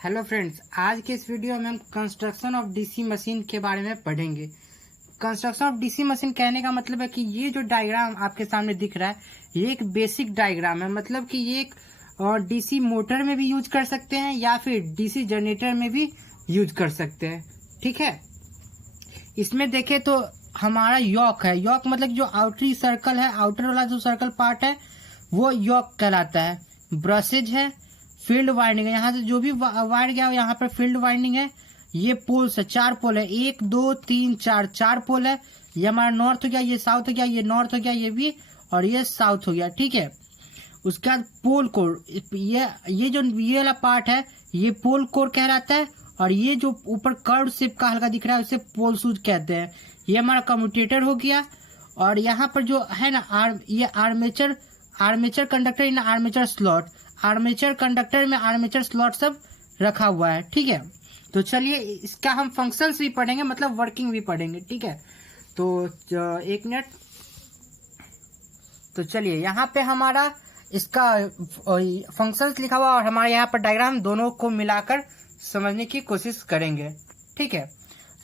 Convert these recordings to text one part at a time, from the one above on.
Hello friends, आज के इस वीडियो में हम कंस्ट्रक्शन ऑफ डीसी मशीन के बारे में पढ़ेंगे। कंस्ट्रक्शन ऑफ डीसी मशीन कहने का मतलब है कि ये जो डायग्राम आपके सामने दिख रहा है ये एक बेसिक डायग्राम है। मतलब कि ये एक डीसी मोटर में भी यूज कर सकते हैं या फिर डीसी जनरेटर में भी यूज कर सकते हैं। ठीक है, इसमें देखें तो हमारा यॉक है। यॉक मतलब जो आउटरी सर्कल है, आउटर वाला जो सर्कल पार्ट है वो यॉक कहलाता है। ब्रशेज है, फील्ड वाइंडिंग है, यहाँ से जो भी वायर गया यहाँ पर फील्ड वाइंडिंग है। ये पोल्स है, 4 पोल है, 1 2 3 4, 4 पोल है। ये हमारा नॉर्थ हो गया, ये साउथ हो गया, ये नॉर्थ हो गया, ये भी, और ये साउथ हो गया। ठीक है, उसके बाद पोल कोर, ये जो ये वाला पार्ट है ये पोल कोर कहलाता है। और ये जो ऊपर कर्व शेप का हल्का दिख रहा है उसे पोल सूज कहते हैं। ये हमारा कम्यूटेटर हो गया। और यहाँ पर जो है ना ये आर्मेचर कंडक्टर इन आर्मेचर स्लॉट, आर्मेचर कंडक्टर में आर्मेचर स्लॉट सब रखा हुआ है। ठीक है, तो चलिए इसका हम फंक्शंस भी पढ़ेंगे, मतलब वर्किंग भी पढ़ेंगे। ठीक है, तो एक मिनट। तो चलिए यहाँ पे हमारा इसका फंक्शंस लिखा हुआ और हमारे यहाँ पर डायग्राम दोनों को मिलाकर समझने की कोशिश करेंगे। ठीक है,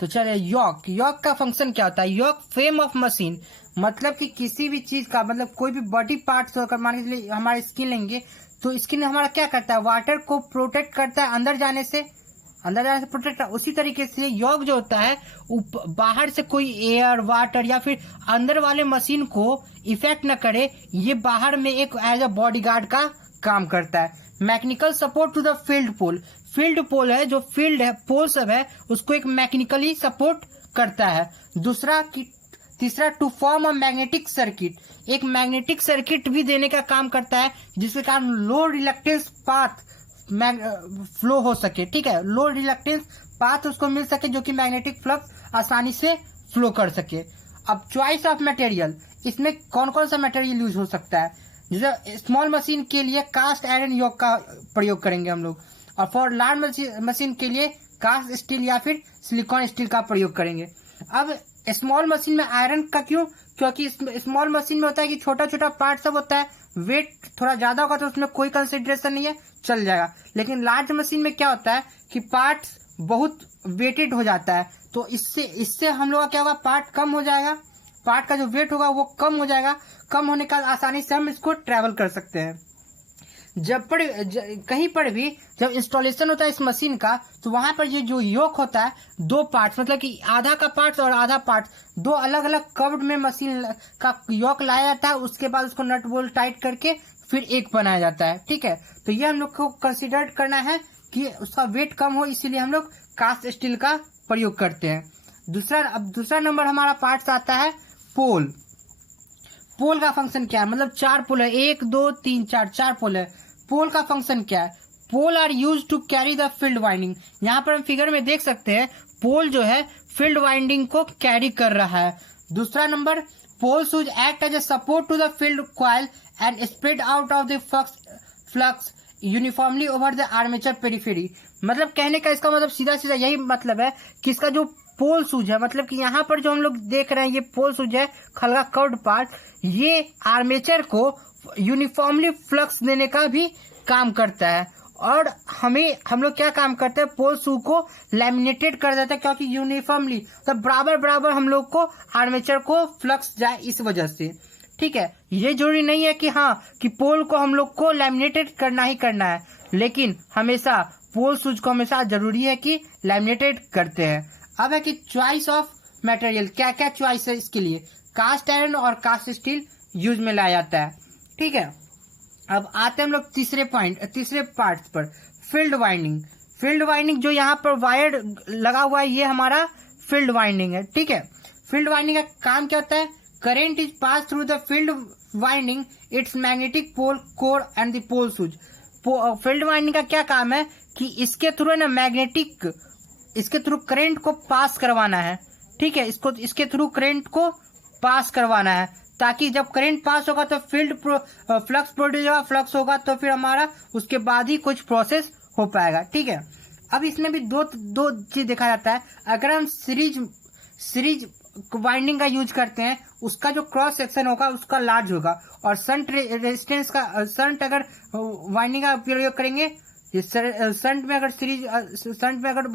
तो चलिए यॉक का फंक्शन क्या होता है। यॉक फ्रेम ऑफ मशीन, मतलब कि किसी भी चीज का, मतलब कोई भी बॉडी पार्ट अगर मान लीजिए हमारे स्किन लेंगे तो स्किन हमारा क्या करता है, वाटर को प्रोटेक्ट करता है अंदर जाने से प्रोटेक्ट। उसी तरीके से यॉक जो होता है बाहर से कोई एयर वाटर या फिर अंदर वाले मशीन को इफेक्ट न करे, ये बाहर में एक एज अ बॉडीगार्ड का काम करता है। Mechanical support to the field pole, field pole है जो फील्ड है, पोल सब है, उसको एक मैकेनिकली सपोर्ट करता है। तीसरा to form a magnetic circuit, एक मैग्नेटिक सर्किट भी देने का काम करता है जिसके कारण लो रिलक्टेंस पाथ फ्लो हो सके। ठीक है, लो रिलक्टेंस पाथ उसको मिल सके जो कि मैग्नेटिक फ्लक्स आसानी से फ्लो कर सके। अब चॉइस ऑफ मटेरियल, इसमें कौन कौन सा मटेरियल यूज हो सकता है। जैसे स्मॉल मशीन के लिए कास्ट आयरन यॉक का प्रयोग करेंगे हम लोग, और फॉर लार्ज मशीन के लिए कास्ट स्टील या फिर सिलिकॉन स्टील का प्रयोग करेंगे। अब स्मॉल मशीन में आयरन का क्यों, क्योंकि स्मॉल मशीन में होता है कि छोटा छोटा पार्ट सब होता है, वेट थोड़ा ज्यादा होगा तो उसमें कोई कंसिडरेशन नहीं है, चल जाएगा। लेकिन लार्ज मशीन में क्या होता है कि पार्ट्स बहुत वेटेड हो जाता है, तो इससे हम लोग का क्या होगा, पार्ट कम हो जाएगा, पार्ट का जो वेट होगा वो कम हो जाएगा। कम होने का आसानी से हम इसको ट्रेवल कर सकते हैं। कहीं पर भी जब इंस्टॉलेशन होता है इस मशीन का, तो वहां पर ये जो योक होता है, 2 पार्ट्स, मतलब कि आधा का पार्ट और आधा पार्ट, 2 अलग अलग कर्व्ड में मशीन का योक लाया जाता है। उसके बाद उसको नट बोल्ट टाइट करके फिर एक बनाया जाता है। ठीक है, तो ये हम लोग को कंसिडर करना है कि उसका वेट कम हो, इसीलिए हम लोग कास्ट स्टील का प्रयोग करते हैं। दूसरा नंबर हमारा पार्ट आता है पोल। पोल का फंक्शन क्या है, मतलब 4 पोल है, 1 2 3 4, 4 पोल है। पोल का फंक्शन क्या है, pole are use to carry the field winding. यहाँ पर हम फिगर में देख सकते हैं पोल जो है फील्ड वाइंडिंग को कैरी कर रहा है। दूसरा number, pole shoes act as a support to the field coil and spread out of the flux uniformly over the armature periphery. मतलब कहने का इसका मतलब सीधा सीधा यही मतलब है कि इसका जो पोल सूज है, मतलब कि यहाँ पर जो हम लोग देख रहे हैं ये पोल सूज है, हल्का कर्व्ड पार्ट, ये आर्मेचर को यूनिफॉर्मली फ्लक्स देने का भी काम करता है। और हम लोग क्या काम करते हैं, पोल शू को लैमिनेटेड कर देते हैं, क्योंकि यूनिफॉर्मली तो बराबर बराबर हम लोग को आर्मेचर को फ्लक्स जाए, इस वजह से। ठीक है, ये जरूरी नहीं है कि हाँ कि पोल को हम लोग को लैमिनेटेड करना ही करना है, लेकिन हमेशा पोल शूज को हमेशा जरूरी है कि लैमिनेटेड करते हैं। अब है कि चॉइस ऑफ मटेरियल, क्या क्या चॉइस है इसके लिए। कास्ट आयरन और कास्ट स्टील यूज में लाया जाता है। ठीक है, अब आते हैं हम लोग तीसरे पार्ट पर, फील्ड वाइंडिंग। फील्ड वाइंडिंग जो यहाँ पर वायर लगा हुआ है ये हमारा फील्ड वाइंडिंग है। ठीक है, फील्ड वाइंडिंग का काम क्या होता है, current is pass through the field winding its magnetic pole core and the pole shoes. Field winding का क्या काम है कि इसके थ्रू है ना इसके थ्रू करंट को पास करवाना है। ठीक है, इसके थ्रू करंट को पास करवाना है, ताकि जब करंट पास होगा तो फील्ड फ्लक्स प्रोड्यूस होगा, फ्लक्स होगा तो फिर हमारा उसके बाद ही कुछ प्रोसेस हो पाएगा। ठीक है, अब इसमें भी दो चीज देखा जाता है। अगर हम सीरीज वाइंडिंग का यूज करते हैं, उसका जो क्रॉस सेक्शन होगा उसका लार्ज होगा, और शंट रेजिस्टेंस का शंट अगर वाइंडिंग का प्रयोग करेंगे ये शंट में अगर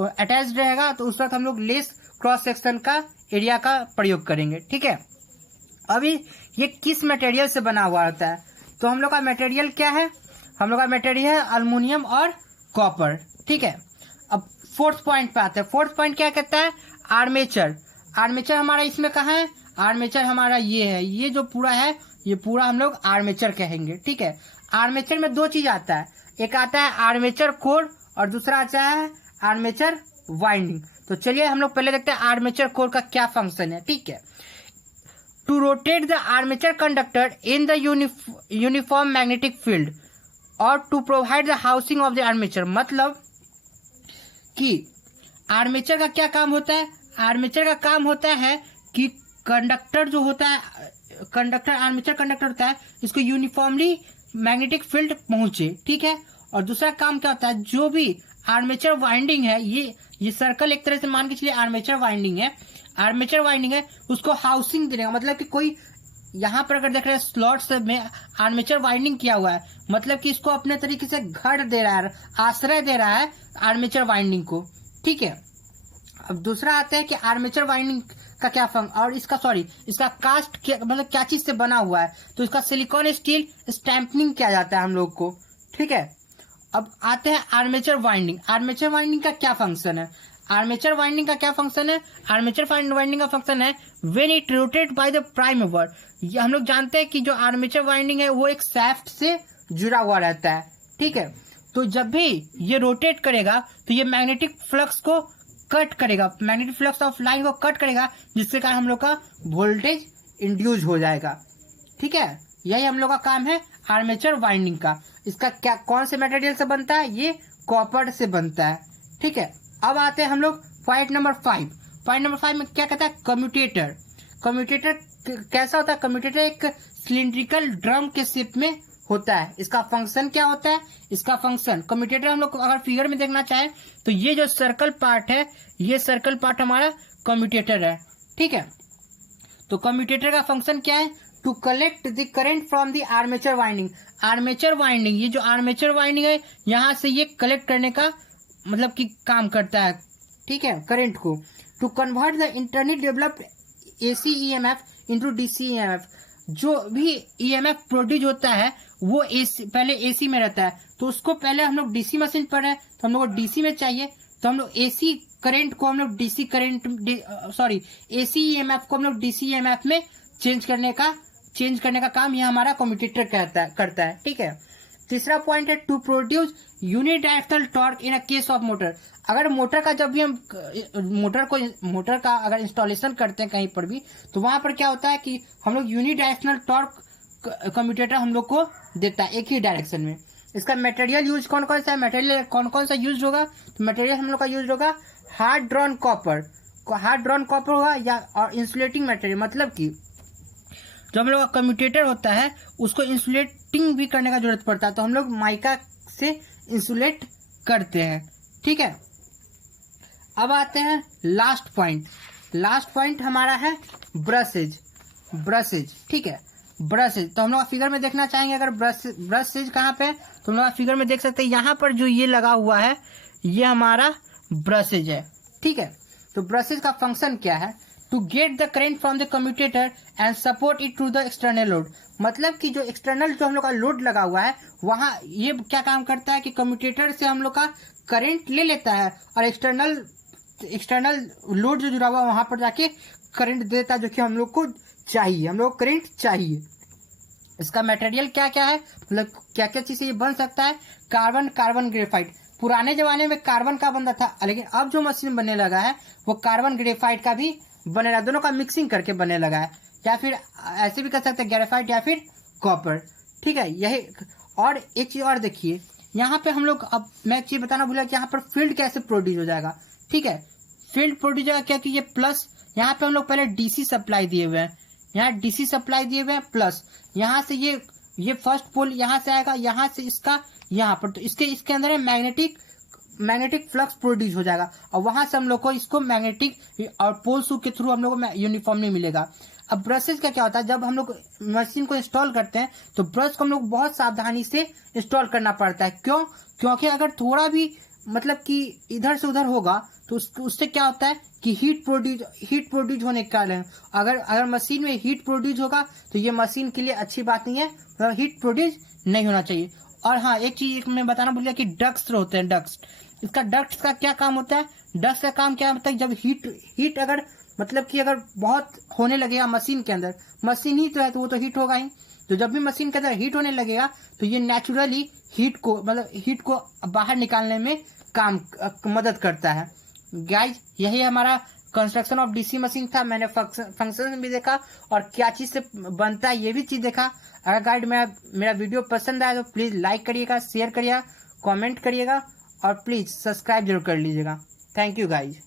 अटैच रहेगा तो उस वक्त हम लोग लेस क्रॉस सेक्शन का एरिया का प्रयोग करेंगे। ठीक है, अभी ये किस मटेरियल से बना हुआ होता है, तो हम लोग का मटेरियल क्या है, हम लोग का मटेरियल है अल्युमिनियम और कॉपर। ठीक है, अब फोर्थ पॉइंट पे आते हैं। फोर्थ पॉइंट क्या कहता है, आर्मेचर। आर्मेचर हमारा इसमें कहाँ है, आर्मेचर हमारा ये है, ये जो पूरा है ये पूरा हम लोग आर्मेचर कहेंगे। ठीक है, आर्मेचर में दो चीज आता है, एक आता है आर्मेचर कोर और दूसरा आता है आर्मेचर वाइंडिंग। तो चलिए हम लोग पहले देखते हैं आर्मेचर कोर का क्या फंक्शन है। ठीक है, to rotate the armature conductor in the uniform magnetic field और to provide the housing of the armature. मतलब कि आर्मेचर का क्या काम होता है, आर्मेचर का काम होता है कि कंडक्टर जो होता है, कंडक्टर आर्मेचर कंडक्टर होता है, इसको यूनिफॉर्मली मैग्नेटिक फील्ड पहुंचे। ठीक है, और दूसरा काम क्या होता है, जो भी आर्मेचर वाइंडिंग है, ये सर्कल एक तरह से मान के चलिए आर्मेचर वाइंडिंग है, आर्मेचर वाइंडिंग है, उसको हाउसिंग देने का मतलब कि कोई यहाँ पर अगर देख रहे हैं स्लॉट्स में आर्मेचर वाइंडिंग किया हुआ है, मतलब कि इसको अपने तरीके से घर दे रहा है, आश्रय दे रहा है आर्मेचर वाइंडिंग को। ठीक है, अब दूसरा आता है कि आर्मेचर वाइंडिंग का क्या और इसका कास्ट मतलब क्या चीज से बना हुआ है, तो इसका सिलिकॉन स्टील स्टैंपनिंग किया जाता है हम लोग को। ठीक है, अब आते हैं आर्मेचर वाइंडिंग। आर्मेचर वाइंडिंग का क्या फंक्शन है, आर्मेचर वाइंडिंग का क्या फंक्शन है, आर्मेचर वाइंडिंग का फंक्शन है when it rotate by the prime mover. ये हम लोग जानते हैं कि जो आर्मेचर वाइंडिंग है वो एक शाफ्ट से जुड़ा हुआ रहता है। ठीक है, तो जब भी ये रोटेट करेगा तो ये मैग्नेटिक फ्लक्स को कट करेगा, मैग्नेटिक फ्लक्स ऑफ लाइन को कट करेगा, जिसके कारण हम लोग का वोल्टेज इंड्यूस हो जाएगा। ठीक है, यही हम लोग का काम है आर्मेचर वाइंडिंग का। इसका क्या कौन से मटेरियल से बनता है, ये कॉपर से बनता है। ठीक है, अब आते हैं हम लोग पॉइंट नंबर 5। पॉइंट नंबर 5 में क्या कहता है, कम्यूटेटर। कम्यूटेटर कैसा होता है, कम्यूटेटर एक सिलिंड्रिकल ड्रम के शेप में होता है। इसका फंक्शन क्या होता है, इसका फंक्शन कम्यूटेटर हम लोग अगर फिगर में देखना चाहें तो ये जो सर्कल पार्ट है, ये सर्कल पार्ट हमारा कम्यूटेटर है। ठीक है, तो कम्यूटेटर का फंक्शन क्या है, to collect the current from the armature winding. Armature winding, ये जो आर्मेचर वाइंडिंग है यहाँ से ये कलेक्ट करने का मतलब कि काम करता है। ठीक है, करंट को to convert the internally developed AC EMF into DC EMF। जो भी EMF प्रोड्यूस होता है वो पहले AC में रहता है, तो उसको पहले हम लोग DC मशीन पर है तो हम लोग को DC में चाहिए, तो हम लोग AC करंट को हम लोग DC करंट AC EMF को हम लोग DC EMF में चेंज करने का काम ये हमारा कम्यूटेटर करता है। ठीक है, तीसरा पॉइंट है to produce unidirectional torque in a case of motor. अगर मोटर का जब भी हम मोटर का अगर इंस्टॉलेशन करते हैं कहीं पर भी, तो वहां पर क्या होता है कि हम लोग यूनिडायरेक्शनल टॉर्क कम्यूटेटर हम लोग को देता है एक ही डायरेक्शन में। इसका मटेरियल यूज कौन कौन सा है, मटेरियल कौन कौन सा यूज होगा, तो मटेरियल हम लोग का यूज होगा हार्ड ड्रॉन कॉपर होगा या और इंसुलेटिंग मटेरियल। मतलब कि जो हम लोग का कम्यूटेटर होता है उसको इंसुलेटिंग भी करने का जरूरत पड़ता है, तो हम लोग माइका से इंसुलेट करते हैं। ठीक है, अब आते हैं लास्ट पॉइंट हमारा है ब्रशेज। ठीक है, ब्रशेज तो हम लोग फिगर में देखना चाहेंगे, अगर ब्रशेज कहाँ पे है तो हम लोग फिगर में देख सकते हैं, यहाँ पर जो ये लगा हुआ है ये हमारा ब्रशेज है। ठीक है, तो ब्रशेज का फंक्शन क्या है, to get the current from the commutator and support it to the external load. मतलब कि जो एक्सटर्नल जो हम लोग का लोड लगा हुआ है वहाँ ये क्या काम करता है कि कम्यूटेटर से हम लोग का करंट ले लेता है और एक्सटर्नल लोड जो जुड़ा हुआ है वहां पर जाके करंट देता है, जो कि हम लोग को चाहिए, हम लोग करंट चाहिए। इसका मटेरियल क्या क्या है, मतलब क्या क्या चीज ये बन सकता है, कार्बन ग्रेफाइट। पुराने जमाने में कार्बन का बनता था, लेकिन अब जो मशीन बनने लगा है वो कार्बन ग्रेफाइट का भी बने लगा, दोनों का मिक्सिंग करके बनने लगा है, या फिर ऐसे भी कर सकते हैं ग्रेफाइट या फिर कॉपर। ठीक है, यही। और एक चीज और देखिए, यहाँ पे हम लोग, अब मैं एक चीज बताना भूला कि यहाँ पर फील्ड कैसे प्रोड्यूस हो जाएगा। ठीक है, फील्ड प्रोड्यूस होगा क्या कि ये प्लस, यहाँ पे हम लोग पहले DC सप्लाई दिए हुए हैं, यहाँ DC सप्लाई दिए हुए हैं, प्लस यहाँ से ये फर्स्ट पोल यहाँ से आएगा, यहाँ से इसका यहाँ पर, तो इसके अंदर मैग्नेटिक फ्लक्स प्रोड्यूस हो जाएगा और वहां से हम लोग को इसको मैग्नेटिक और पोल शू के थ्रू हम लोग को यूनिफॉर्मली मिलेगा। अब ब्रशेज का क्या होता है, जब हम लोग मशीन को इंस्टॉल करते हैं तो ब्रश को हम लोग बहुत सावधानी से इंस्टॉल करना पड़ता है। क्यों, क्योंकि अगर थोड़ा भी मतलब कि इधर से उधर होगा तो उससे क्या होता है कि हीट प्रोड्यूस होने के कारण अगर मशीन में हीट प्रोड्यूस होगा तो ये मशीन के लिए अच्छी बात नहीं है, मतलब हीट प्रोड्यूस नहीं होना चाहिए। और हाँ, एक चीज मैं बताना भूल गया कि डक्ट्स होते हैं, डक्ट्स का क्या काम होता है? डक्ट्स का काम क्या होता है? जब हीट अगर मतलब कि अगर बहुत होने लगेगा मशीन के अंदर, मशीन ही तो है तो वो तो हीट होगा ही, तो जब भी मशीन के अंदर हीट होने लगेगा तो ये नेचुरली हीट को बाहर निकालने में मदद करता है। गाइज, यही हमारा कंस्ट्रक्शन ऑफ डीसी मशीन था। मैंने फंक्शन भी देखा और क्या चीज से बनता है ये भी चीज देखा। अगर गाइड मेरा वीडियो पसंद आए तो प्लीज लाइक करिएगा, शेयर करिएगा, कमेंट करिएगा और प्लीज सब्सक्राइब जरूर कर लीजिएगा। Thank you guys.